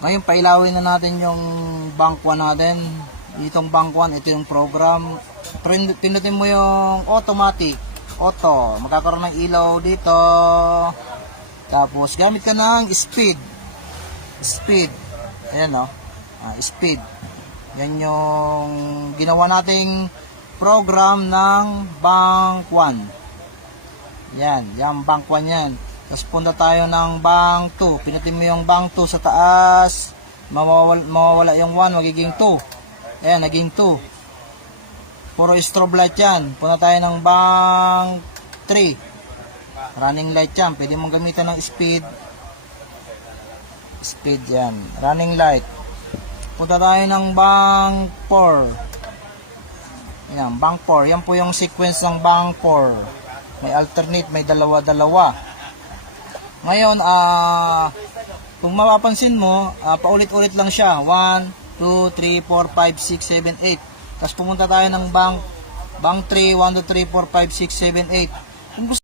Ngayon, pailawin na natin yung bank 1 natin. Itong bank 1, ito yung program. Pinutin mo yung automatic. Auto. Magkakaroon ng ilaw dito. Tapos, gamit ka ng speed. Speed. Ayan o. Speed. Yan yung ginawa nating program ng bank 1. Yan. Yan, bank 1 yan. Tapos punta tayo ng bank 2. Pinutin mo yung bank 2 sa taas. Mawawala yung 1, magiging 2. Ayan, naging 2. Puro strobe light yan. Punta tayo ng bank 3. Running light yan. Pwede mong gamitan ng speed. Speed yan. Running light. Punta tayo ng bank 4. Yan, bank 4. Yan po yung sequence ng bank 4. May alternate, may dalawa-dalawa. Ngayon, kung mapapansin mo, paulit-ulit lang siya. 1, 2, 3, 4, 5, 6, 7, 8. Tapos pumunta tayo ng bank 3, 1, 2, 3, 4, 5, 6, 7, 8. Kung gusto